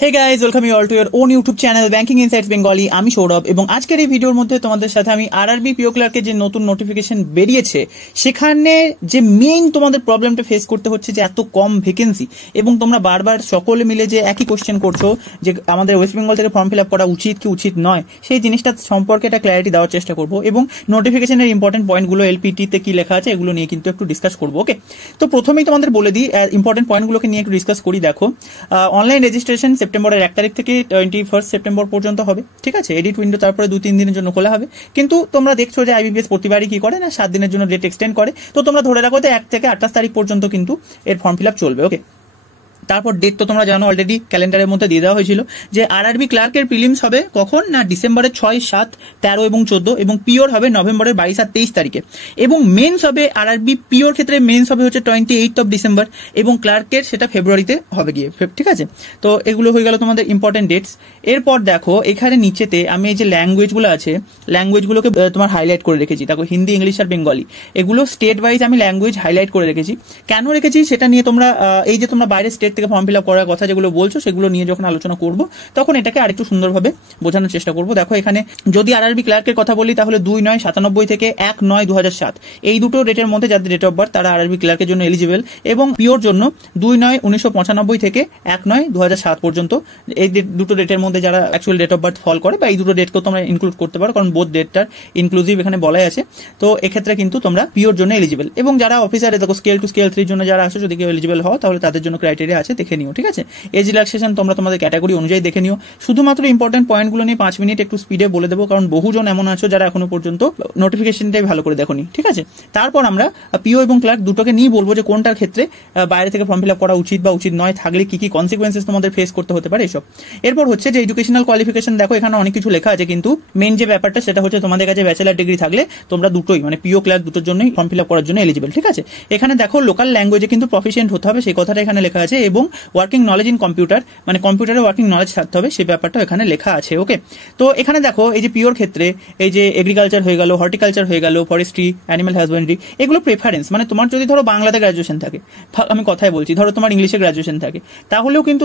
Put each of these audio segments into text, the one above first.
Hey guys, welcome you all to your own YouTube channel Banking Insights Bengali. আমি সৌরভ এবং আজকের এই ভিডিওর মধ্যে তোমাদের সাথে আমি আরআরবি পিও ক্লার্কের যে নতুন নোটিফিকেশন বেরিয়েছে সেখানে যে মেইন তোমাদের প্রবলেমটা ফেস করতে হচ্ছে যে এত কম ভ্যাকেন্সি এবং তোমরা বারবার সকলে মিলে যে একই কোশ্চেন করছো যে আমাদের ওয়েস্ট বেঙ্গল থেকে ফর্ম ফিল আপ করা উচিত কি উচিত নয় সেই জিনিসটা সম্পর্কে একটা ক্ল্যারিটি দেওয়ার চেষ্টা করব এবং নোটিফিকেশনের ইম্পর্টেন্ট পয়েন্টগুলো এলপিটি তে কি লেখা আছে এগুলো নিয়ে কিন্তু একটু ডিসকাস করব। ওকে, তো প্রথমেই তোমাদের বলে দিই ইম্পর্টেন্ট পয়েন্টগুলোকে নিয়ে একটু ডিসকাস করি। দেখো, অনলাইন রেজিস্ট্রেশন সেপ্টেম্বরের 1 তারিখ থেকে 21 সেপ্টেম্বর পর্যন্ত হবে, ঠিক আছে। এডিট উইন্ডো তারপরে 2-3 দিনের জন্য খোলা হবে, কিন্তু তোমরা দেখছো যে আইবিপিএস প্রতিবারই কি করে না 7 দিনের জন্য ডেট এক্সটেন্ড করে, তো তোমরা ধরে রাখো 1 থেকে 28 তারিখ পর্যন্ত কিন্তু এর ফর্ম ফিল আপ চলবে। ওকে, তারপর ডেট তো তোমরা জানো অলরেডি ক্যালেন্ডারের মধ্যে দিয়ে দেওয়া হয়েছিল যে আরআরবি ক্লার্কের প্রিলিমস হবে কখন না ডিসেম্বরের 6, 7, 13 এবং 14 এবং পিওর হবে নভেম্বরের 22 আর 23 তারিখে এবং মেন্স হবে আরআরবি পিওর ক্ষেত্রে মেন্স হবে হচ্ছে 28 ডিসেম্বর এবং ক্লার্কের সেটা ফেব্রুয়ারিতে হবে গিয়ে, ঠিক আছে। তো এগুলো হয়ে গেল তোমাদের ইম্পর্টেন্ট ডেটস। এরপর দেখো এখানে নিচেতে আমি এই যে ল্যাঙ্গুয়েজগুলো আছে ল্যাঙ্গুয়েজগুলোকে তোমার হাইলাইট করে রেখেছি। দেখো হিন্দি, ইংলিশ আর বেঙ্গলি এগুলো স্টেট ওয়াইজ আমি ল্যাঙ্গুয়েজ হাইলাইট করে রেখেছি। কেন রেখেছি সেটা নিয়ে তোমরা এই যে তোমরা বাইরের স্টেট থেকে ফর্ম ফিল আপ করার কথা যেগুলো বলছো সেগুলো নিয়ে যখন আলোচনা করব তখন এটাকে আরেকটু সুন্দরভাবে বোঝানোর চেষ্টা করব। দেখো এখানে যদি আরআরবি ক্লার্কের কথা বলি তাহলে 2/9/97 থেকে 1/9/2007 এই দুটো ডেটের মধ্যে যাদের ডেট অফ বার্থ তারা আরআরবি ক্লার্কের জন্য এলিজিবল এবং পিওর জন্য 2/9/1995 থেকে 1/9/2007 পর্যন্ত এই দুটো ডেটের মধ্যে যারা অ্যাকচুয়াল ডেট অফ বার্থ ফল করে বা এই দুটো ডেটকেও তোমরা ইনক্লুড করতে পারো কারণ বোথ ডেটটার ইনক্লুসিভ এখানে বলাই আছে। তো এক্ষেত্রে কিন্তু তোমরা পিওর জন্য এলিজিবল এবং যারা অফিসারে দেখো স্কেল 2 স্কেল 3 জন্য যারা আসো যদি কেউ এলিজিবল হও তাহলে তাদের জন্য ক্রাইটেরিয়া আছে, দেখে নিও, ঠিক আছে। এজ রিল্যাক্সেশন তোমরা তোমাদের ক্যাটাগরি অনুযায়ী দেখে নিও। শুধুমাত্র ইম্পর্টেন্ট পয়েন্টগুলো নিয়ে 5 মিনিট একটু স্পিডে বলে দেবো কারণ বহুজন এমন আছো যারা এখনো পর্যন্ত নোটিফিকেশনটাই ভালো করে দেখোনি, ঠিক আছে। তারপর আমরা পিও এবং ক্লার্ক দুটোকে নিয়ে বলবো যে কোনটার ক্ষেত্রে বাইরে থেকে ফর্ম ফিল আপ করা উচিত বা উচিত নয়, থাকলে কি কি কনসিকুয়েন্সেস তোমাদের ফেস করতে হতে পারে এসব। এরপর হচ্ছে যে এডুকেশনাল কোয়ালিফিকেশন, দেখো এখানে অনেক কিছু লেখা আছে কিন্তু মেইন যে ব্যাপারটা সেটা হচ্ছে তোমাদের কাছে ব্যাচেলার ডিগ্রি থাকলে তোমরা দুটোই মানে পিও ক্লার্ক দুটোর জন্যই ফর্ম ফিল আপ করার জন্য এলিজিবল, ঠিক আছে। এখানে দেখো লোকাল ল্যাঙ্গুয়েজে কিন্তু প্রফিশিয়েন্ট হতে হবে সেই কথাটা এখানে লেখা আছে এবং ওয়ার্কিং নলেজ ইন কম্পিউটার মানে কম্পিউটারে ওয়ার্কিং নলেজ থাকতে হবে সেই ব্যাপারটা এখানে লেখা আছে। ওকে, তো এখানে দেখো এই যে পিওর ক্ষেত্রে এই যে এগ্রিকালচার হয়ে গেল, হর্টিকালচার হয়ে গেল, ফরেস্ট্রি, অ্যানিমাল হাজবেন্ড্রি এগুলো প্রেফারেন্স মানে তোমার যদি ধরো বাংলাতে গ্রাজুয়েশন থাকে, আমি কথাই বলছি, ধরো তোমার ইংলিশে গ্রাজুয়েশন থাকে তাহলেও কিন্তু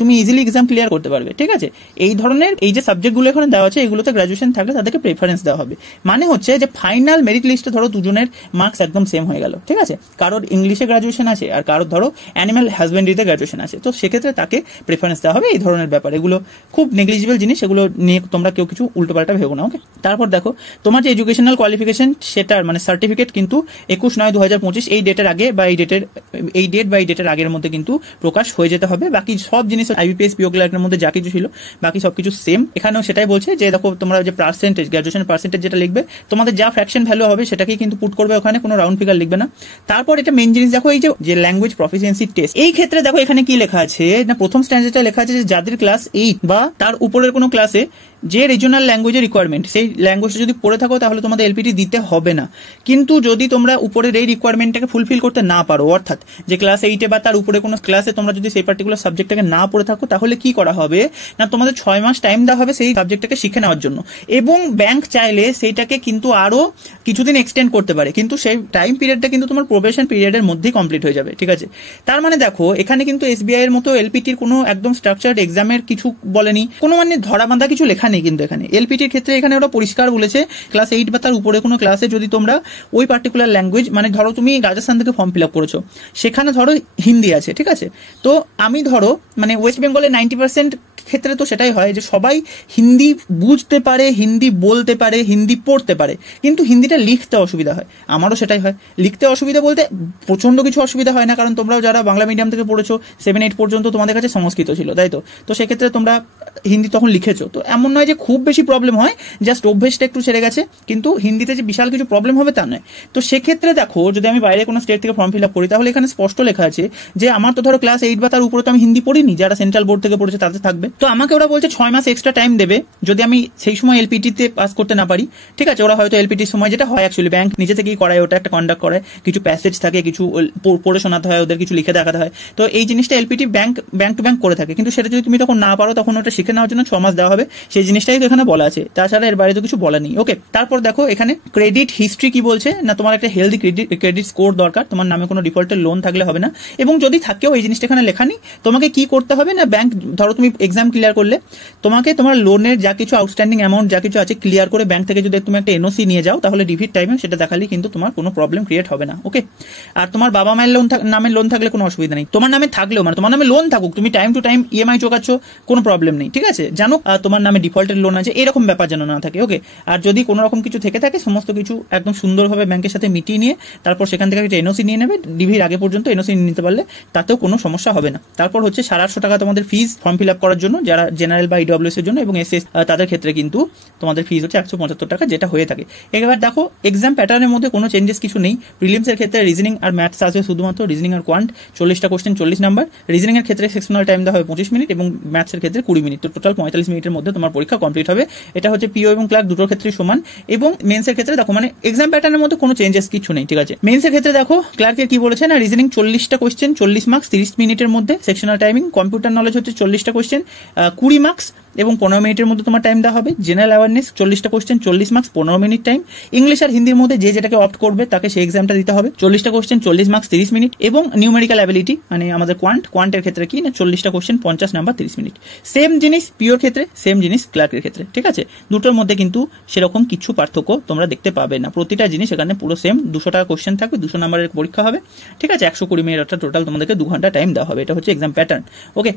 তুমি ইজিলি এক্সাম ক্লিয়ার করতে পারবে, ঠিক আছে। এই ধরনের এই যে সাবজেক্টগুলো এখানে দেওয়া আছে এগুলোতে গ্রাজুয়েশন থাকলে তাদেরকে প্রেফারেন্স দেওয়া হবে। মানে হচ্ছে যে ফাইনাল মেরিট লিস্টে ধরো দুজনের মার্কস একদম সেম হয়ে গেল, ঠিক আছে। কারোর ইংলিশে গ্রাজুয়েশন আছে আর কারোর ধরো অ্যানিমাল হাজবেন্ড্রিতে গ্রাজুয়েশন আছে, তো সেক্ষেত্রে তাকে প্রেফারেন্স দেওয়া হবে। এই ধরনের ব্যাপার এগুলো খুব নেগলিজিবল জিনিস, এগুলো নিয়ে তোমরা কেউ কিছু উল্টোপাল্টা ভেবো না। ওকে, তারপর দেখো তোমার যে এডুকেশনাল কোয়ালিফিকেশন সেটার মানে সার্টিফিকেট কিন্তু 21/9/2025 এই ডেটের আগে বা এই ডেটের আগের মধ্যে কিন্তু প্রকাশ হয়ে যেতে হবে। বাকি সব জিনিস আইবিপিএস পিও ক্লার্কের মধ্যে যা কিছু ছিল বাকি সবকিছু সেম। এখানেও সেটাই বলছে যে দেখো তোমরা যে পার্সেন্টেজ গ্রাজুয়েশন পার্সেন্টেজ যেটা লিখবে তোমাদের যা ফ্র্যাকশন ভ্যালু হবে সেটাকেই কিন্তু পুট করবে, ওখানে কোনো রাউন্ড ফিগার লিখবে না। তারপর এটা মেইন জিনিস দেখো এই যে ল্যাঙ্গুয়েজ প্রফিসিয়েন্সি টেস্ট, এই ক্ষেত্রে দেখো এখানে কি লেখা আছে না প্রথম স্ট্যান্ডার্ডে লেখা আছে যে যাদের ক্লাস 8 বা তার উপরের কোনো ক্লাসে যে রিজনাল ল্যাঙ্গুয়েজের রিকোয়ারমেন্ট সেই ল্যাঙ্গুয়েজটা যদি পড়ে থাকো তাহলে তোমাদের এলপিটি দিতে হবে না। কিন্তু যদি তোমরা উপরের এই রিকোয়ারমেন্টটাকে ফুলফিল করতে না পারো, অর্থাৎ যে ক্লাস 8 বা তার উপরে কোনো ক্লাসে তোমরা যদি সেই পার্টিকুলার সাবজেক্টটাকে না পড়ে থাকো তাহলে কি করা হবে না তোমাদের 6 মাস টাইম দেওয়া হবে সেই সাবজেক্টটাকে শিখে নেওয়ার জন্য এবং ব্যাংক চাইলে সেইটাকে কিন্তু আরো কিছুদিন এক্সটেন্ড করতে পারে, কিন্তু সেই টাইম পিরিয়ডটা কিন্তু তোমার প্রবেশন পিরিয়ডের মধ্যেই কমপ্লিট হয়ে যাবে, ঠিক আছে। তার মানে দেখো এখানে কিন্তু এসবিআই এর মতো এলপিটির কোনো একদম স্ট্রাকচার্ড এক্সামের কিছু বলেনি, কোনো মানে ধরা বাঁধা কিছু লেখা নেই কিন্তু এখানে এলপিটির ক্ষেত্রে। এখানে ওরা পরিষ্কার বলেছে ক্লাস 8 বা তার উপরে কোনো ক্লাসে যদি তোমরা ওই পার্টিকুলার ল্যাঙ্গুয়েজ মানে ধরো তুমি রাজস্থান থেকে ফর্ম ফিল আপ করেছো সেখানে ধরো হিন্দি আছে, ঠিক আছে। তো আমি ধরো মানে ওয়েস্ট বেঙ্গলের 90% ক্ষেত্রে তো সেটাই হয় যে সবাই হিন্দি বুঝতে পারে, হিন্দি বলতে পারে, হিন্দি পড়তে পারে, কিন্তু হিন্দিটা লিখতে অসুবিধা হয়। আমারও সেটাই হয়, লিখতে অসুবিধা বলতে প্রচন্ড কিছু অসুবিধা হয় না কারণ তোমরাও যারা বাংলা মিডিয়াম থেকে পড়েছো 7-8 পর্যন্ত তোমাদের কাছে সংস্কৃত ছিল, তাই তো সেক্ষেত্রে তোমরা হিন্দি তখন লিখেছো, তো এমন নয় যে খুব বেশি প্রবলেম হয়, জাস্ট অভ্যেসটা একটু ছেড়ে গেছে, কিন্তু হিন্দিতে যে বিশাল কিছু প্রবলেম হবে তা নয়। তো সেক্ষেত্রে দেখো যদি আমি বাইরে কোনো স্টেট থেকে ফর্ম ফিল আপ করি তাহলে এখানে স্পষ্ট লেখা আছে যে আমার তো ধরো ক্লাস 8 বা তার উপরে তো আমি হিন্দি পড়িনি, যারা সেন্ট্রাল বোর্ড থেকে পড়েছে তাদের থাকবে, তো আমাকে ওরা বলছে 6 মাস এক্সট্রা টাইম দেবে যদি আমি সেই সময় এলপিটিতে পাস করতে না পারি, ঠিক আছে। ওরা হয়তো এলপিটির সময় যেটা হয় অ্যাকচুয়ালি ব্যাংক নিজে থেকেই করায়, ওটা একটা কন্ডাক্ট করে, কিছু প্যাসেজ থাকে, কিছু পড়ে শোনাতে হয়, ওদের কিছু লিখে দেখাতে হয়, তো এই জিনিসটা এলপিটি ব্যাংক টু ব্যাংক করে থাকে, কিন্তু সেটা যদি তুমি তখন না পারো তখন ওটা শিখে নেওয়ার জন্য 6 মাস দেওয়া হবে, সেই জিনিসটাই তো এখানে বলা আছে, তাছাড়া এর বাইরে তো কিছু বলা নেই। ওকে, তারপর দেখো এখানে ক্রেডিট হিস্ট্রি কি বলছে না, তোমার একটা হেলদি ক্রেডিট স্কোর দরকার, তোমার নামে কোনো ডিফল্টের লোন থাকলে হবে না, এবং যদি থাকেও এই জিনিসটা এখানে লেখা নেই। তোমাকে কি করতে হবে না, ব্যাংক ধরো তুমি এক্সাম ক্লিয়ার করলে, তোমাকে তোমার লোনের যা কিছু আউটস্ট্যান্ডিং অ্যামাউন্ট যা কিছু আছে ক্লিয়ার করে ব্যাংক থেকে যদি তুমি একটা এনওসি নিয়ে যাও, তাহলে ডিভিড টাইমে সেটা দেখালে কিন্তু তোমার কোনো প্রবলেম ক্রিয়েট হবে না। ওকে, আর তোমার বাবা মায়ের নামে লোন থাকলে কোনো অসুবিধা নেই, তোমার নামে থাকলেও মানে তোমার নামে লোন থাকুক, তুমি টাইম টু টাইম ইএমআই চোকাচ্ছ, কোনো প্রবলেম নেই, ঠিক আছে। জানো তোমার নামে ডিফল্টের লোন আছে, এরকম ব্যাপার যেন না থাকে। ওকে, আর যদি কোনো রকম কিছু থেকে থাকে, সমস্ত কিছু একদম সুন্দরভাবে ব্যাংকের সাথে মিটিয়ে নিয়ে তারপর সেখান থেকে একটা এনওসি নিয়ে নেবে, ডিভির আগে পর্যন্ত এনওসি নিতে পারলে তাতেও কোনো সমস্যা হবে না। তারপর হচ্ছে 850 টাকা তোমাদের ফিজ ফর্ম ফিল আপ করার জন্য, যারা জেনারেল বা ইডব্লিউএস এর জন্য, এবং এসএস তাদের ক্ষেত্রে কিন্তু তোমাদের ফিজ হচ্ছে 175 টাকা, যেটা হয়ে থাকে। এবার দেখো এক্সাম প্যাটার্নের মধ্যে কোনো চেঞ্জেস কিছু নেই। প্রিলিমস এর ক্ষেত্রে রিজনিং আর ম্যাথস আসবে শুধুমাত্র, রিজনিং আর কোয়ান্ট 40টা কোশ্চেন 40 নাম্বার, রিজনিং এর ক্ষেত্রে সেকশনাল টাইম দেওয়া হবে 25 মিনিট এবং ম্যাথস এর ক্ষেত্রে 20 মিনিট, তো টোটাল 45 মিনিটের মধ্যে তোমার পরীক্ষা কমপ্লিট হবে। এটা হচ্ছে পিও এবং ক্লার্ক দুটোর ক্ষেত্রেই সমান, এবং মেন্স এর ক্ষেত্রে দেখো মানে এক্সাম প্যাটার্নের মধ্যে কোনো চেঞ্জেস কিছু নেই, ঠিক আছে। মেন্স এর ক্ষেত্রে দেখো ক্লার্কের কি বলেছে না, রিজনিং 40টা কোশ্চেন 40 মার্কস 30 মিনিটের মধ্যে সেকশনাল টাইমিং, কম্পিউটার নলেজ হচ্ছে 40টা কোশ্চেন 20 মার্কস এবং 15 মিনিটের মধ্যে তোমার টাইম দেওয়া হবে। জেনারেল অ্যাওয়ারনেস 40টা question 40 marks 15 minute time. English আর হিন্দির মধ্যে যে যেটাকে অপ্ট করবে তাকে সেই এক্সামটা দিতে হবে, 40টা কোশ্চেন 40 মার্কস 30 মিনিট। এবং নিউমেরিক্যাল অ্যাবিলিটি মানে আমাদের কোয়ান্টের ক্ষেত্রে কি না, 40টা কোশ্চেন 50 নাম্বার 30 মিনিট। সেম জিনিস পিওর ক্ষেত্রে, সেম জিনিস ক্লার্কের ক্ষেত্রে, ঠিক আছে। দুটোর মধ্যে কিন্তু সেরকম কিছু পার্থক্য তোমরা দেখতে পাবে না, প্রতিটা জিনিস এখানে পুরো সেম। 200 টাকা কোশ্চেন থাকবে, 200 নাম্বারের পরীক্ষা হবে, ঠিক আছে। 120 মিনিট অর্থাৎ টোটাল তোমাদেরকে 2 ঘন্টা টাইম দেওয়া হবে, এটা হচ্ছে এক্সাম প্যাটার্ন। ওকে,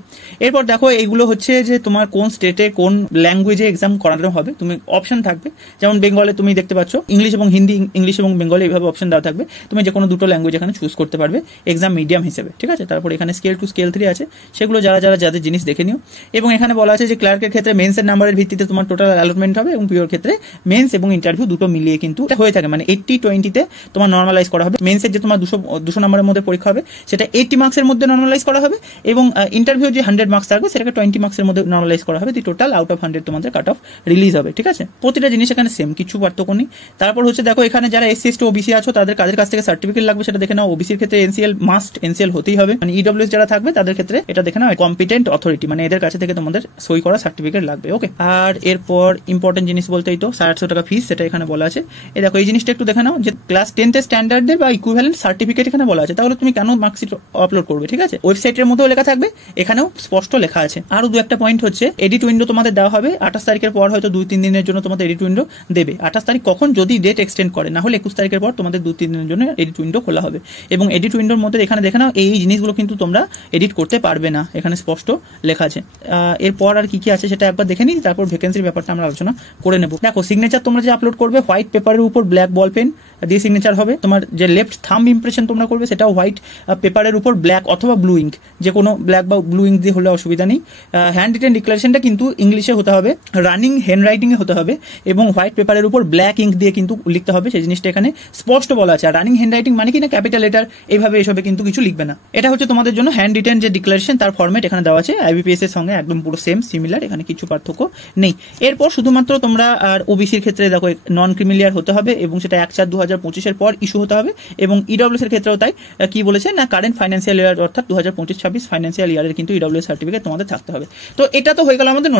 এরপর দেখো এইগুলো হচ্ছে যে তোমার কোন স্টেটে কোন ল্যাঙ্গুয়েজে এক্সাম করানো হবে, তুমি অপশন থাকবে, যেমন বেঙ্গলে তুমি দেখতে পাচ্ছ ইংলিশ এবং হিন্দি, ইংলিশ এবং বেঙ্গলি এইভাবে অপশন দেওয়া থাকবে, তুমি যে কোনো দুটো ল্যাঙ্গুয়েজ এখানে চুজ করতে পারবে এক্সাম মিডিয়াম হিসেবে, ঠিক আছে। তারপর এখানে স্কেল 2 স্কেল 3 আছে, সেগুলো যাদের জিনিস দেখে নিও। এবং এখানে বলা আছে যে ক্লার্কের ক্ষেত্রে মেন্সের নাম্বারের ভিত্তিতে তোমার টোটাল অ্যালটমেন্ট হবে, এবং পিওর ক্ষেত্রে মেন্স এবং ইন্টারভিউ দুটো মিলিয়ে কিন্তু এটা হয়ে থাকে, মানে 80-20 তোমার নর্মালাইজ করা হবে। মেন্সের যে তোমার 200 নাম্বারের মধ্যে পরীক্ষা হবে সেটা 80 মার্কসের মধ্যে নর্মালাইজ করা হবে, এবং ইন্টারভিউ যে 100 মার্কস থাকবে সেটাকে 20 মার্কসের মধ্যে নর্মালাইজ করা হবে, টোটাল আউট অফ 100 তোমাদের কাট অফ রিলিজ হবে, ঠিক আছে। প্রতিটা জিনিস এখানে সেম, কিছু পার্থক্য নেই। তারপর হচ্ছে দেখো এখানে যারা এসসি এসটি ওবিসি আছো তাদের কাদের কাছ থেকে সার্টিফিকেট লাগবে সেটা দেখে নাও। ওবিসির ক্ষেত্রে এনসিএল মাস্ট, এনসিএল হতেই হবে, মানে ইডব্লিউএস যারা থাকবে তাদের ক্ষেত্রে এটা দেখে নাও কম্পিটেন্ট অথরিটি, মানে এদের কাছে থেকে তোমাদের সই করা সার্টিফিকেট লাগবে। ওকে, আর এরপর ইম্পর্টেন্ট জিনিস বলতেই তো 850 টাকা ফিস, সেটা এখানে বলা আছে। এই দেখো এই জিনিসটা একটু দেখে নাও যে ক্লাস 10 এর স্ট্যান্ডার্ডের বা ইকুইভ্যালেন্ট সার্টিফিকেট এখানে বলা আছে, তাহলে তুমি কেন মার্কশিট আপলোড করবে, ঠিক আছে। ওয়েবসাইটের মধ্যেও লেখা থাকবে, এখানেও স্পষ্ট লেখা আছে। আরো দু একটা পয়েন্ট হচ্ছে এডিট উইন্ডো তোমাদের দেওয়া হবে 28 তারিখের পর, হয়তো 2-3 দিনের জন্য তোমাদের এডিট উইন্ডো দেবে। 28 তারিখ কখন, যদি ডেট এক্সটেন্ড করে, না হলে 21 তারিখের পর তোমাদের 2-3 দিনের জন্য এডিট উইন্ডো খোলা হবে। এবং এডিট উইন্ডোর মধ্যে এখানে দেখে নাও এই জিনিসগুলো কিন্তু তোমরা এডিট করতে পারবে না, এখানে স্পষ্ট লেখা আছে। এরপর আর কি কি আছে সেটা একবার দেখে নিই, তারপর ভ্যাকেন্সির ব্যাপারটা আমরা আলোচনা করে নেব। দেখো সিগনেচার তোমরা যে আপলোড করবে হোয়াইট পেপারের উপর ব্ল্যাক বল পেন দিয়ে সিগনেচার হবে। তোমার যে লেফট থাম্ব ইমপ্রেশন তোমরা করবে সেটাও হোয়াইট পেপারের উপর ব্ল্যাক অথবা ব্লু ইঙ্ক, যে কোনো ব্ল্যাক বা ব্লু ইঙ্ক দিয়ে হলে অসুবিধা নেই। হ্যান্ড রিটেন ডিক্লারেশনটা কিন্তু ইংলিশে হতে হবে, রানিং হ্যান্ড রাইটিং এ হতে হবে, এবং হোয়াইট পেপারের উপর ব্ল্যাক ইঙ্ক দিয়ে কিন্তু লিখতে হবে, সেই জিনিসটা এখানে স্পষ্ট বলা আছে। আর রানিং হ্যান্ড রাইটিং মানে কি না ক্যাপিটাল লেটার এইভাবে এসবে কিন্তু কিছু লিখবে না। এটা হচ্ছে তোমাদের জন্য হ্যান্ড রিটেন যে ডিক্লারেশন তার ফরম্যাট এখানে দেওয়া আছে, আইবিপিএস এর সঙ্গে একদম পুরো সেম সিমিলার, এখানে কিছু পার্থক্য নেই। এরপর শুধুমাত্র তোমরা আর ওবিসির ক্ষেত্রে দেখো নন ক্রিমিলিয়ার হতে হবে, এবং সেটা 1/4/2025 এর পর ইস্যু হতে হবে। এবং ইডব্লিউএস এর ক্ষেত্রেও তাই, কি বলেছে না কারেন্ট ফাইন্যান্সিয়াল ইয়ার অর্থাৎ 2025-26 ফাইন্যান্সিয়াল ইয়ারের কিন্তু ইডব্লিউএস সার্টিফিকেট তোমাদের থাকতে হবে। তো এটা তো হয়ে গেল আমাদের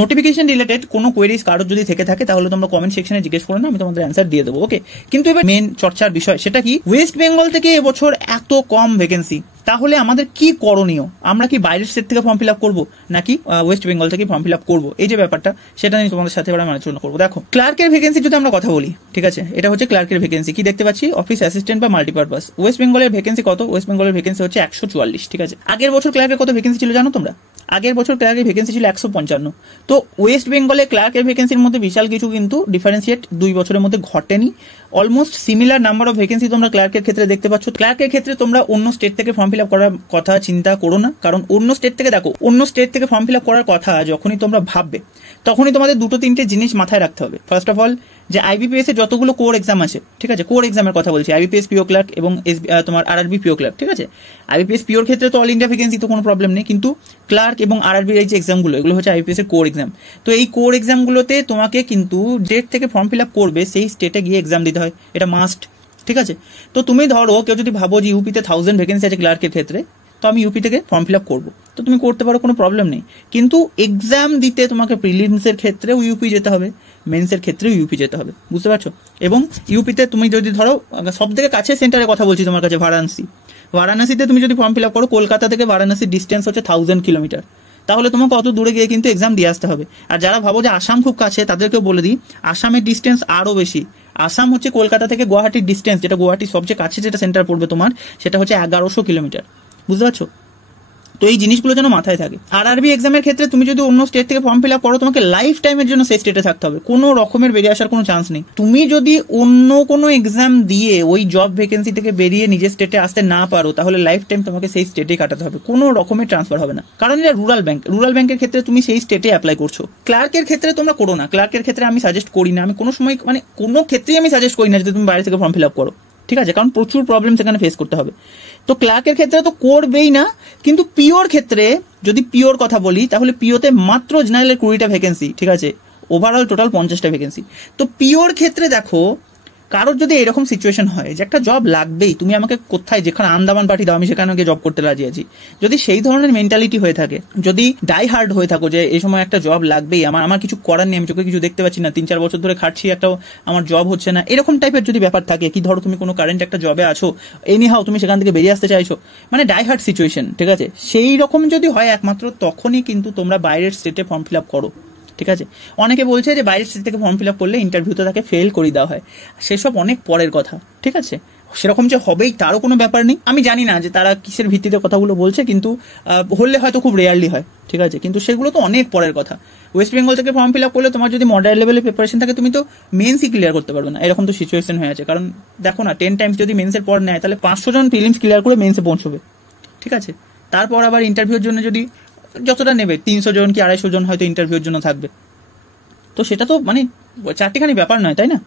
নোটিফিকেশন রিলেটেড। কোনো কোয়েরিজ কারোর যদি থেকে থাকে তাহলে তোমরা কমেন্ট সেকশনে জিজ্ঞেস করো না, আমি তোমাদের অ্যান্সার দিয়ে দেবো। ওকে, কিন্তু এবার মেন চর্চার বিষয় সেটা কি, ওয়েস্ট বেঙ্গল থেকে এবছর এত কম ভ্যাকেন্সি, তাহলে আমাদের কি করণীয়? আমরা কি বাইরের স্টেট থেকে ফর্ম ফিল আপ করবো নাকি ওয়েস্ট বেঙ্গল থেকে ফর্ম ফিল আপ করবো? এই যে ব্যাপারটা সেটা নিয়ে তোমাদের সাথে এবার আলোচনা করবো। দেখো ক্লার্কের ভ্যাকেন্সি যদি আমরা কথা বলি, ঠিক আছে, এটা হচ্ছে ক্লার্কের ভ্যাকেন্সি, কি দেখতে পাচ্ছি অফিস অ্যাসিস্ট্যান্ট বা মাল্টিপারপাস। ওয়েস্ট বেঙ্গলের ভ্যাকেন্সি কত? ওয়েস্ট বেঙ্গলের ভ্যাকেন্সি হচ্ছে 144, ঠিক আছে। আগের বছর ক্লার্কের কত ভ্যাকেন্সি ছিল জানো তোমরা? আগের বছর ক্লার্কের ভ্যাকেন্সি ছিল 155। তো ওয়েস্ট বেঙ্গলে ক্লার্কের ভ্যাকেন্সির মধ্যে বিশাল কিছু কিন্তু ডিফারেন্সিয়েট 2 বছরের মধ্যে ঘটেনি। Almost similar number of vacancy তোমরা ক্লার্কের ক্ষেত্রে দেখতে পাচ্ছ। ক্লার্কের ক্ষেত্রে তোমরা অন্য স্টেট থেকে ফর্ম ফিল আপ করার কথা চিন্তা করো না, কারণ অন্য স্টেট থেকে দেখো, অন্য স্টেট থেকে ফর্ম ফিল আপ করার কথা যখনই তোমরা ভাববে তখনই তোমাদের 2-3টে জিনিস মাথায় রাখতে হবে। ফার্স্ট অফ অল, যে আইবিপিএস এর যতগুলো কোর এক্সাম আছে, ঠিক আছে, কোর এক্সামের কথা বলছি, আইবিপিএস পিও ক্লার্ক এবং তোমার আরআরবি পিও ক্লার্ক, ঠিক আছে। আইবিপিএস পিওর ক্ষেত্রে তো অল ইন্ডিয়া ভ্যাকেন্সি, তো কোনো প্রবলেম নেই, কিন্তু ক্লার্ক এবং আরআরবি এই যে এক্সামগুলো, এগুলো হচ্ছে আইবিপিএস এর কোর এক্সাম। তো এই কোর এক্সামগুলোতে তোমাকে কিন্তু স্টেট থেকে ফর্ম ফিল আপ করবে সেই স্টেটে গিয়ে এক্সাম দিতে হয়, এটা মাস্ট, ঠিক আছে। তো তুমি ধরো কেউ যদি ভাবো যে ইউপিতে 1000 ভ্যাকেন্সি আছে ক্লার্কের ক্ষেত্রে, তো আমি ইউপি থেকে ফর্ম ফিল আপ করবো, তো তুমি করতে পারো, কোনো প্রবলেম নেই। কিন্তু এক্সাম দিতে তোমাকে প্রিলিমসের ক্ষেত্রেও ইউপি যেতে হবে, মেন্সের ক্ষেত্রেও ইউপি যেতে হবে, বুঝতে পারছো? এবং ইউপিতে তুমি যদি ধরো সব থেকে কাছে সেন্টারে কথা বলছি তোমার কাছে, বারাণসীতে তুমি যদি ফর্ম ফিল আপ করো, কলকাতা থেকে বারাণসীর ডিস্টেন্স হচ্ছে 1000 কিলোমিটার, তাহলে তোমাকে অত দূরে গিয়ে কিন্তু এক্সাম দিয়ে আসতে হবে। আর যারা ভাবো যে আসাম খুব কাছে, তাদেরকেও বলে দিই, আসামের ডিস্টেন্স আরও বেশি। আসাম হচ্ছে কলকাতা থেকে গুয়াহাটির ডিস্টেন্স, যেটা গুয়াহাটির সবচেয়ে কাছে যেটা সেন্টার পড়বে তোমার, সেটা হচ্ছে 1100 কিলোমিটার, বুঝতে পারছো? তো এই জিনিসগুলো যেন মাথায় থাকে। আরআরবি এক্সামের ক্ষেত্রে তুমি যদি অন্য স্টেট থেকে ফর্ম ফিল আপ করো, তোমাকে লাইফ টাইমের জন্য সেই স্টেটে থাকতে হবে, কোনো রকমের বেরিয়ে আসার কোনো চান্স নেই। তুমি যদি অন্য কোনো এক্সাম দিয়ে ওই জব ভ্যাকেন্সি থেকে বেরিয়ে নিজের স্টেটে আসতে না পারো, তাহলে লাইফ টাইম তোমাকে সেই স্টেটেই কাটাতে হবে, কোনো রকমের ট্রান্সফার হবে না। কারণ এটা রুরাল ব্যাংকের ক্ষেত্রে তুমি সেই স্টেটে অ্যাপ্লাই করছো। ক্লার্কের ক্ষেত্রে তোমরা করো না, ক্লার্কের ক্ষেত্রে আমি সাজেস্ট করি না, আমি কোনো সময় মানে কোনো ক্ষেত্রেই আমি সাজেস্ট করি না যদি তুমি বাইরে থেকে ফর্ম ফিল আপ করো, ঠিক আছে? কারণ প্রচুর প্রবলেম সেখানে ফেস করতে হবে। তো ক্লার্কের ক্ষেত্রে তো করবেই না, কিন্তু পিওর ক্ষেত্রে যদি পিওর কথা বলি, তাহলে পিওতে মাত্র জেনারেলের 20টা ভ্যাকেন্সি, ঠিক আছে? ওভারঅল টোটাল 50টা ভ্যাকেন্সি। তো পিওর ক্ষেত্রে দেখো, কারোর যদি এরকম সিচুয়েশন হয় যে একটা জব লাগবেই, তুমি আমাকে কোথায় যেখানে আন্দামান পাঠিয়ে দাও, আমি সেখানে গিয়ে জব করতে রাজি আছি, যদি সেই ধরনের মেন্টালিটি হয়ে থাকে, যদি ডাই হার্ড হয়ে থাকো যে এই সময় একটা জব লাগবেই, আমার কিছু করার নেই, আমি চোখে কিছু দেখতে পাচ্ছি না, 3-4 বছর ধরে খাটছি, একটাও আমার জব হচ্ছে না, এরকম টাইপের যদি ব্যাপার থাকে, কি ধরো তুমি কোনো কারেন্ট একটা জবে আছো, এনিহাও তুমি সেখান থেকে বেরিয়ে আসতে চাইছো, মানে ডাই হার্ড সিচুয়েশন, ঠিক আছে? সেই রকম যদি হয়, একমাত্র তখনই কিন্তু তোমরা বাইরের স্টেটে ফর্ম ফিল আপ করো, ঠিক আছে? অনেকে বলছে যে বাইরের স্টেট থেকে ফর্ম ফিল আপ করলে ইন্টারভিউতে তাকে ফেল করে দেওয়া হয়, সেসব অনেক পরের কথা, ঠিক আছে? সেরকম যে হবেই তারও কোনো ব্যাপার নেই। আমি জানি না যে তারা কিসের ভিত্তিতে কথাগুলো বলছে, কিন্তু হলে হয়তো খুব রেয়ারলি হয়, ঠিক আছে? কিন্তু সেগুলো তো অনেক পরের কথা। ওয়েস্ট বেঙ্গল থেকে ফর্ম ফিল আপ করলে তোমার যদি মডারেট লেভেলের প্রিপারেশন থাকে, তুমি তো মেন্সই ক্লিয়ার করতে পারবে না, এরকম তো সিচুয়েশন হয়ে আছে। কারণ দেখো না, 10 টাইমস যদি মেন্সের পর নেয়, তাহলে 500 জন প্রিলিমস ক্লিয়ার করে মেন্সে পৌঁছবে, ঠিক আছে? তারপর আবার ইন্টারভিউর জন্য যদি যতটা নেবে, 300 জন কি 250 জন হয়তো ইন্টারভিউর জন্য থাকবে, তো সেটা তো মানে চারটিখানি ব্যাপার নয়, তাই না?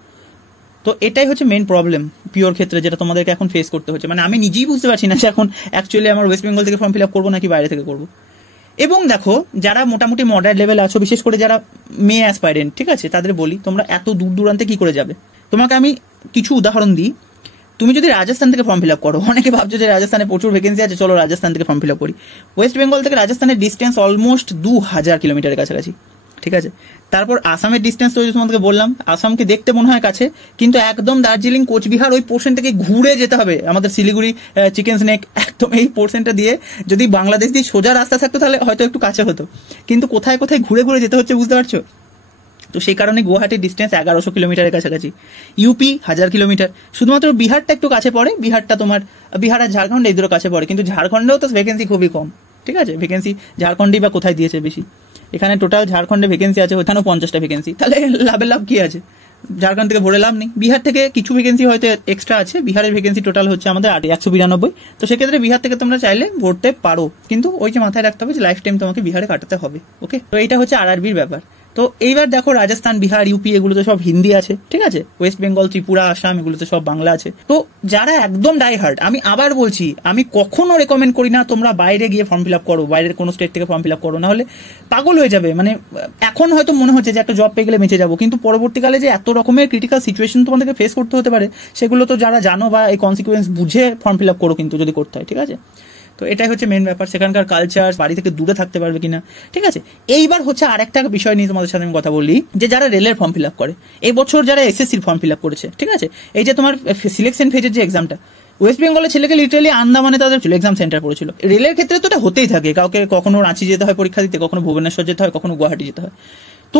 তো এটাই হচ্ছে মেন প্রবলেম পিওর ক্ষেত্রে, যেটা তোমাদেরকে এখন ফেস করতে হচ্ছে। মানে আমি নিজেই বুঝতে পারছি না যে এখন অ্যাকচুয়ালি আমার ওয়েস্ট বেঙ্গল থেকে ফর্ম ফিল আপ করবো নাকি বাইরে থেকে করবো। এবং দেখো, যারা মোটামুটি মডারেট লেভেলে আছো, বিশেষ করে যারা মেয়ে অ্যাসপাইরেন্ট, ঠিক আছে, তাদের বলি, তোমরা এত দূর দূরান্তে কি করে যাবে? তোমাকে আমি কিছু উদাহরণ দিই। তুমি যদি রাজস্থান থেকে ফর্ম ফিল আপ করো, অনেকে ভাবছো যে রাজস্থানে প্রচুর ভ্যাকেন্সি আছে, চলো রাজস্থান থেকে ফর্ম ফিল আপ করি। ওয়েস্ট বেঙ্গল থেকে রাজস্থানের ডিস্টেন্স অলমোস্ট 2000 কিলোমিটারের কাছাকাছি, ঠিক আছে? তারপর আসামের ডিস্টেন্স তো তোমাদেরকে বললাম, আসামকে দেখতে মনে হয় কাছে, কিন্তু একদম দার্জিলিং, কোচবিহার ওই পোর্শন থেকে ঘুরে যেতে হবে আমাদের, শিলিগুড়ি, চিকেন স্নেক, একদম এই পোর্শনটা দিয়ে যদি বাংলাদেশ দিয়ে সোজা রাস্তা থাকতো তাহলে হয়তো একটু কাছে হতো, কিন্তু কোথায় কোথায় ঘুরে ঘুরে যেতে হচ্ছে, বুঝতে পারছো? তো সেই কারণে গুয়াহাটির ডিস্টেন্স 1100 কিলোমিটারের কাছাকাছি, ইউপি 1000 কিলোমিটার, শুধুমাত্র বিহারটা একটু কাছে পড়ে, বিহারটা তোমার, বিহার আর ঝাড়খণ্ড এই দুটো কাছে পড়ে, কিন্তু ঝাড়খণ্ডেও তো ভ্যাকেন্সি খুবই কম, ঠিক আছে? ভ্যাকেন্সি ঝাড়খণ্ডই বা কোথায় দিয়েছে বেশি? এখানে টোটাল ঝাড়খণ্ডে ভ্যাকেন্সি আছে, ওখানেও 50টা ভ্যাকেন্সি, তাহলে লাভ কি আছে? ঝাড়খণ্ড থেকে ভরে লাভ নেই। বিহার থেকে কিছু ভ্যাকেন্সি হয়তো এক্সট্রা আছে, বিহারের ভ্যাকেন্সি টোটাল হচ্ছে আমাদের 192, তো সেক্ষেত্রে বিহার থেকে তোমরা চাইলে ভরতে পারো, কিন্তু ওই যে মাথায় রাখতে হবে যে লাইফ টাইম তোমাকে বিহারে কাটাতে হবে, ওকে? তো এইটা হচ্ছে আরআরবির ব্যাপার। তো এইবার দেখো, রাজস্থান, বিহার, ইউপি এগুলোতে সব হিন্দি আছে, ঠিক আছে? ওয়েস্ট বেঙ্গল, ত্রিপুরা, আসাম এগুলোতে সব বাংলা আছে। তো যারা একদম ডাই হার্ড, আমি আবার বলছি, আমি কখনো রেকমেন্ড করি না তোমরা বাইরে গিয়ে ফর্ম ফিল আপ করো, বাইরের কোনো স্টেট থেকে ফর্ম ফিল আপ করো, না হলে পাগল হয়ে যাবে। মানে এখন হয়তো মনে হচ্ছে যে একটা জব পেয়ে গেলে বেঁচে যাবো, কিন্তু পরবর্তীকালে যে এত রকমের ক্রিটিক্যাল সিচুয়েশন তোমাদেরকে ফেস করতে হতে পারে, সেগুলো তো যারা জানো বা এই কনসিকুয়েন্স বুঝে ফর্ম ফিল আপ করো, কিন্তু যদি করতে হয়, ঠিক আছে? তো এটাই হচ্ছে মেন ব্যাপার, সেখানকার কালচার, বাড়ি থেকে দূরে থাকতে পারবে কিনা, ঠিক আছে? এইবার হচ্ছে আরেকটা বিষয় নিয়ে তোমাদের সাথে আমি কথা বলি, যে যারা রেলের ফর্ম ফিল আপ করে, এই বছর যারা এসএসসির ফর্ম ফিল আপ করেছে, ঠিক আছে, এই যে তোমার সিলেকশন ফেজের যে এক্সামটা, ওয়েস্ট বেঙ্গলের ছেলেকে লিটারালি আন্দামানে তাদের এক্সাম সেন্টার পড়েছিল। রেলের ক্ষেত্রে তো এটা হতেই থাকে, কাউকে কখনো রাঁচি যেতে হয় পরীক্ষা দিতে, কখনো ভুবনেশ্বর যেতে হয়, কখনো গুয়াহাটি যেতে হয়। তো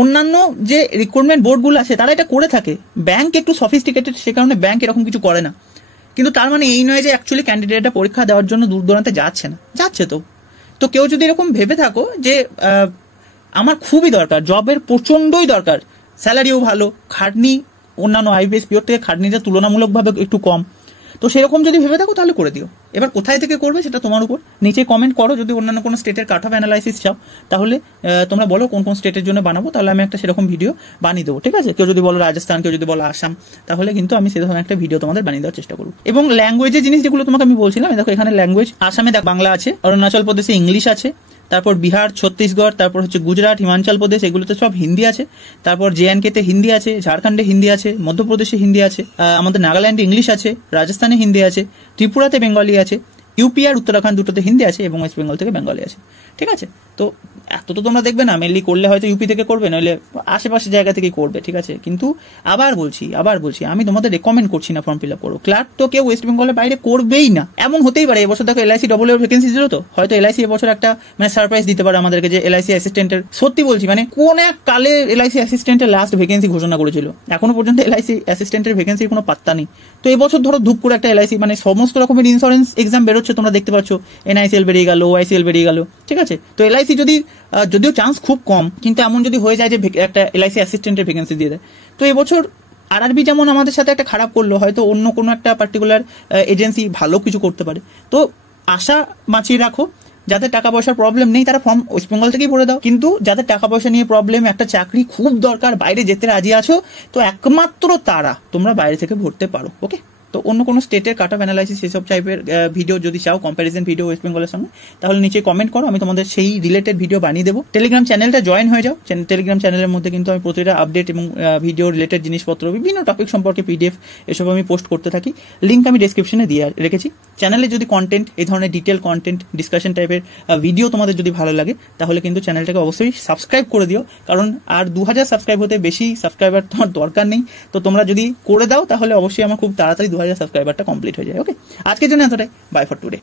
অন্যান্য যে রিক্রুটমেন্ট বোর্ডগুলো আছে তারা এটা করে থাকে, ব্যাংক একটু সফিস্টিকেটেড, সে কারণে ব্যাংক এরকম কিছু করে না। কিন্তু তার মানে এই নয় যে অ্যাকচুয়ালি ক্যান্ডিডেটটা পরীক্ষা দেওয়ার জন্য দূর দূরান্তে যাচ্ছে না, যাচ্ছে। তো কেউ যদি এরকম ভেবে থাকো যে আমার খুবই দরকার, জবের প্রচন্ডই দরকার, স্যালারিও ভালো, খাটনি অন্যান্য আইবিএস পিওর থেকে খাটনিটা তুলনামূলকভাবে একটু কম, তো সেরকম যদি ভেবে থাকো তাহলে করে দিও। এবার কোথায় থেকে করবে সেটা তোমার উপর, নিচে কমেন্ট করো। যদি অন্যান্য কোনো স্টেটের কাট অফ অ্যানালাইসিস চাও, তাহলে তোমরা বলো কোন কোন স্টেটের জন্য বানাবো, তাহলে আমি একটা সেরকম ভিডিও বানিয়ে দেবো, ঠিক আছে? কেউ যদি বলো রাজস্থান, কেউ যদি বলো আসাম, তাহলে কিন্তু আমি সেরকম একটা ভিডিও তোমাদের বানিয়ে দেওয়ার চেষ্টা করবো। এবং ল্যাঙ্গুয়েজের জিনিস যেগুলো তোমাকে আমি বলছিলাম, দেখো এখানে ল্যাঙ্গুয়েজ, আসামে বাংলা আছে, অরুণাচল প্রদেশে ইংলিশ আছে, তারপর বিহার, ছত্তিশগড়, তারপর হচ্ছে গুজরাট, হিমাচল প্রদেশ, এগুলোতে সব হিন্দি আছে, তারপর জেএনকে তে হিন্দি আছে, ঝাড়খণ্ডে হিন্দি আছে, মধ্যপ্রদেশে হিন্দি আছে, আমাদের নাগাল্যান্ডে ইংলিশ আছে, রাজস্থানে হিন্দি আছে, ত্রিপুরাতে বেঙ্গলি আছে, ইউপি আর উত্তরাখণ্ড দুটোতে হিন্দি আছে এবং ওয়েস্ট বেঙ্গল থেকে বেঙ্গলি আছে। ঠিক আছে, তো এত তো তোমরা দেখবে না, মেনলি করলে হয়তো ইউপি থেকে করবে, নইলে আশেপাশে জায়গা থেকে করবে। ঠিক আছে, কিন্তু আবার বলছি আমি তোমাদের রেকমেন্ড করছি না ফর্ম ফিল আপ করো। ক্লার্ক তো কেউ ওয়েস্ট বেঙ্গলের বাইরে করবেই না, এমন হতেই পারে। এবছর দেখো এলআইসি ডবল এর ভ্যাকেন্সি দিল, তো হয়তো এলআইসি এবছর একটা মানে সারপ্রাইজ দিতে পারে আমাদেরকে, যে এলআইসি অ্যাসিস্ট্যান্টের, সত্যি বলছি মানে কোন এক কালে এলআইসি অ্যাসিস্ট্যান্টের লাস্ট ভ্যাকেন্সি ঘোষণা করেছিল, এখনো পর্যন্ত এলআইসি অ্যাসিস্ট্যান্টের ভ্যাকেন্সির কোনো পাত্তা নেই। তো এবছর ধরো ধূপ করে একটা এলআইসি, মানে সমস্ত রকমের ইন্স্যুরেন্স এক্সাম বেরোচ্ছে, তোমরা দেখতে পাচ্ছ, এনআইসিএল বেরিয়ে গেল, ওআইসিএল বেরিয়ে গেল। ঠিক আছে, তো এলআইসি যদি যদিও চান্স খুব কম, কিন্তু এমন যদি হয়ে যায় যে একটা এলআইসি অ্যাসিস্ট্যান্টের ভ্যাকেন্সি দিয়ে দেয়, তো এবছর আরআরবি যেমন আমাদের সাথে একটা খারাপ করলো, হয়তো অন্য কোনো একটা পার্টিকুলার এজেন্সি ভালো কিছু করতে পারে। তো আশা বাঁচিয়ে রাখো, যাদের টাকা পয়সার প্রবলেম নেই তারা ফর্ম ওয়েস্ট বেঙ্গল থেকেই ভরে দাও, কিন্তু যাদের টাকা পয়সা নিয়ে প্রবলেম, একটা চাকরি খুব দরকার, বাইরে যেতে রাজি আছো, তো একমাত্র তারা তোমরা বাইরে থেকে ভরতে পারো। ওকে, তো অন্য কোনো স্টেটের কাট অফ অ্যানালাইসিস সেসব টাইপের ভিডিও যদি চাও, কম্প্যারিজন ভিডিও ওয়েস্ট বেঙ্গলের সঙ্গে, তাহলে নিচে কমেন্ট করো, আমি তোমাদের সেই রিলেটেড ভিডিও বানিয়ে দেবো। টেলিগ্রাম চ্যানেলটা জয়েন হয়ে যাও, টেলিগ্রাম চ্যানেলের মধ্যে কিন্তু আমি প্রতিটা আপডেট এবং ভিডিও রিলেটেড জিনিসপত্র, বিভিন্ন টপিক সম্পর্কে পিডিএফ এসব আমি পোস্ট করতে থাকি। লিঙ্ক আমি ডেসক্রিপশনে দিয়ে রেখেছি। চ্যানেলে যদি কন্টেন্ট, এই ধরনের ডিটেল কন্টেন্ট, ডিসকাশন টাইপের ভিডিও তোমাদের যদি ভালো লাগে, তাহলে কিন্তু চ্যানেলটাকে অবশ্যই সাবস্ক্রাইব করে দিও, কারণ আর 2000 সাবস্ক্রাইব হতে বেশি সাবস্ক্রাইবার তোমার দরকার নেই। তো তোমরা যদি করে দাও, তাহলে অবশ্যই আমার খুব তাড়াতাড়ি 2000 সাবস্ক্রাইবারটা কমপ্লিট হয়ে যায়। ওকে, আজকের জন্য এতটাই, বাই ফর টুডে।